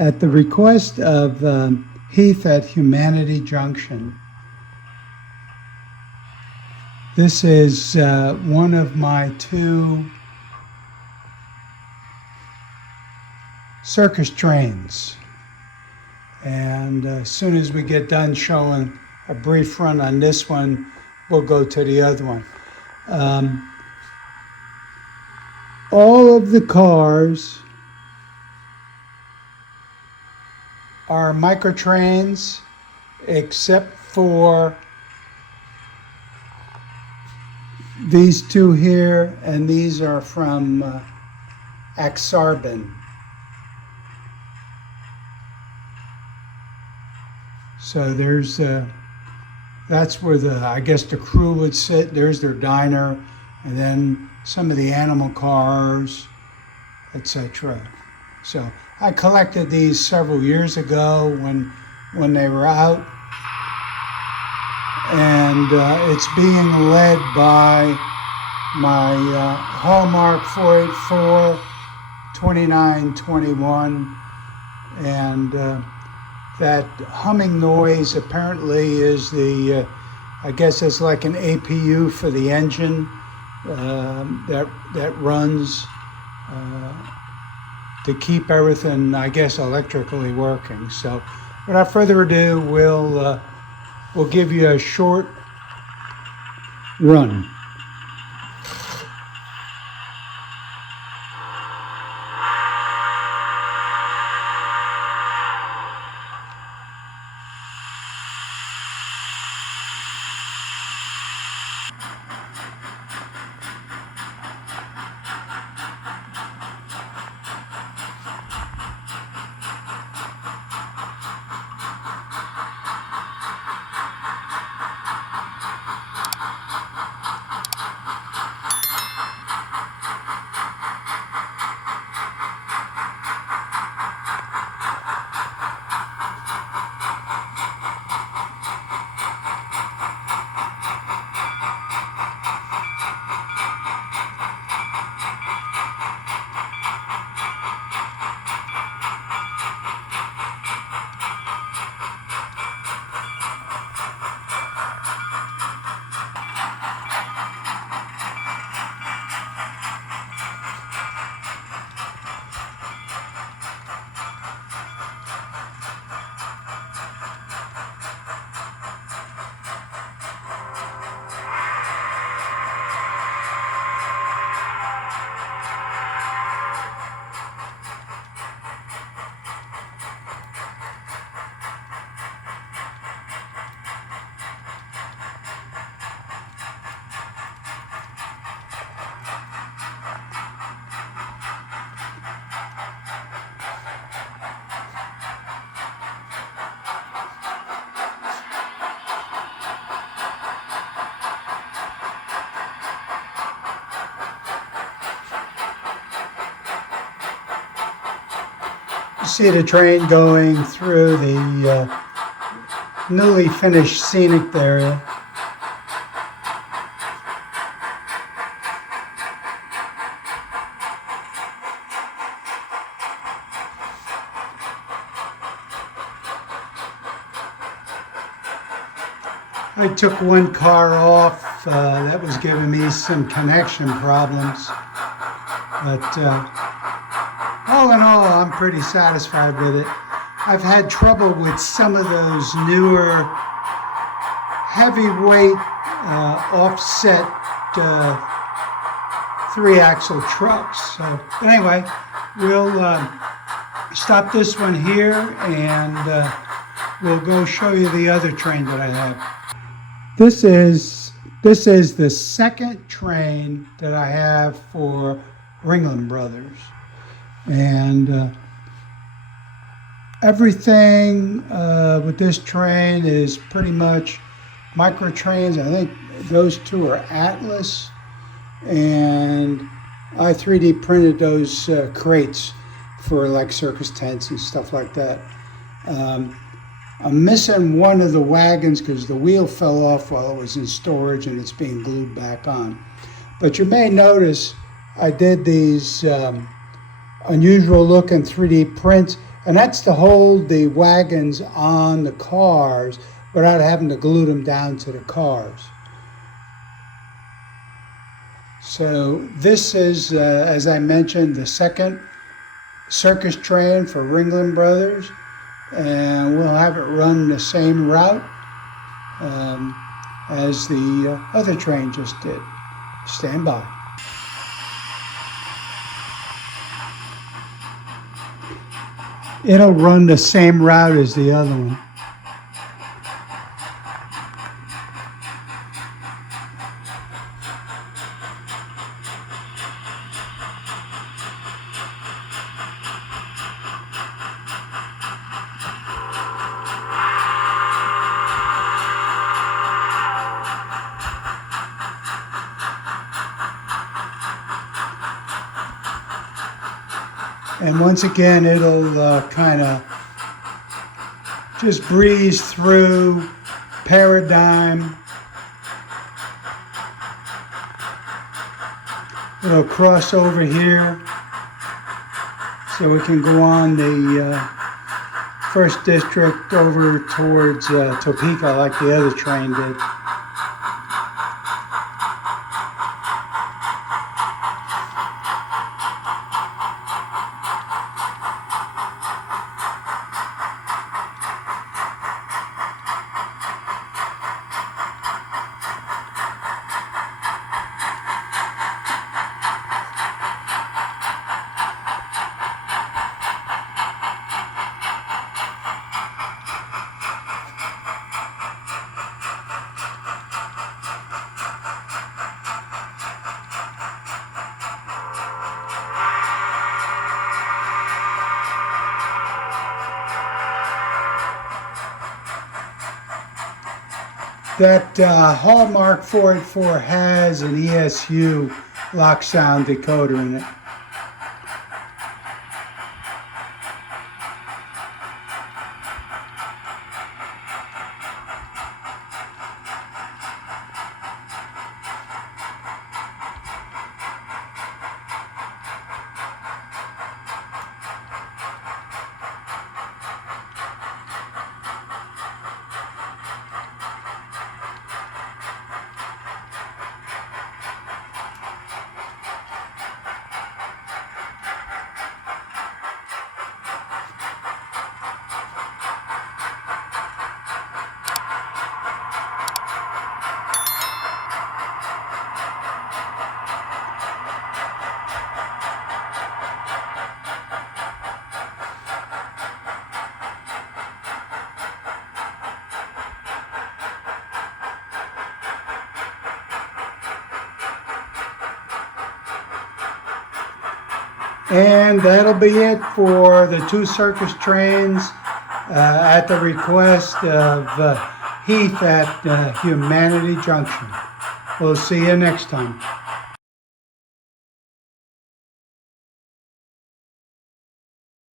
At the request of Heath at Humanity Junction, this is one of my 2 circus trains. And as soon as we get done showing a brief run on this one, we'll go to the other one. All of the cars are micro trains except for these 2 here, and these are from Axarbin. So there's that's where I guess the crew would sit. There's their diner, and then some of the animal cars, etc. So I collected these several years ago when they were out, and it's being led by my Hallmark 484 2921, and that humming noise apparently is I guess it's like an APU for the engine that runs to keep everything, I guess, electrically working. So without further ado, we'll give you a short run. You see the train going through the newly finished scenic area. I took one car off that was giving me some connection problems, but all in all, I'm pretty satisfied with it. I've had trouble with some of those newer heavyweight offset 3-axle trucks. So anyway, we'll stop this one here, and we'll go show you the other train that I have. This is the second train that I have for Ringling Brothers. And everything with this train is pretty much micro trains. I think those 2 are Atlas, and I 3D printed those crates for like circus tents and stuff like that. I'm missing one of the wagons because the wheel fell off while it was in storage and it's being glued back on. But you may notice I did these unusual looking 3D prints, and that's to hold the wagons on the cars without having to glue them down to the cars. So this is, as I mentioned, the second circus train for Ringling Brothers, and we'll have it run the same route as the other train just did. Stand by. It'll run the same route as the other one. And once again, it'll kind of just breeze through Paradigm. It'll cross over here so we can go on the first district over towards Topeka like the other train did. That Hallmark 484 has an ESU lock sound decoder in it. And that'll be it for the two circus trains at the request of Heath at Humanity Junction. We'll see you next time.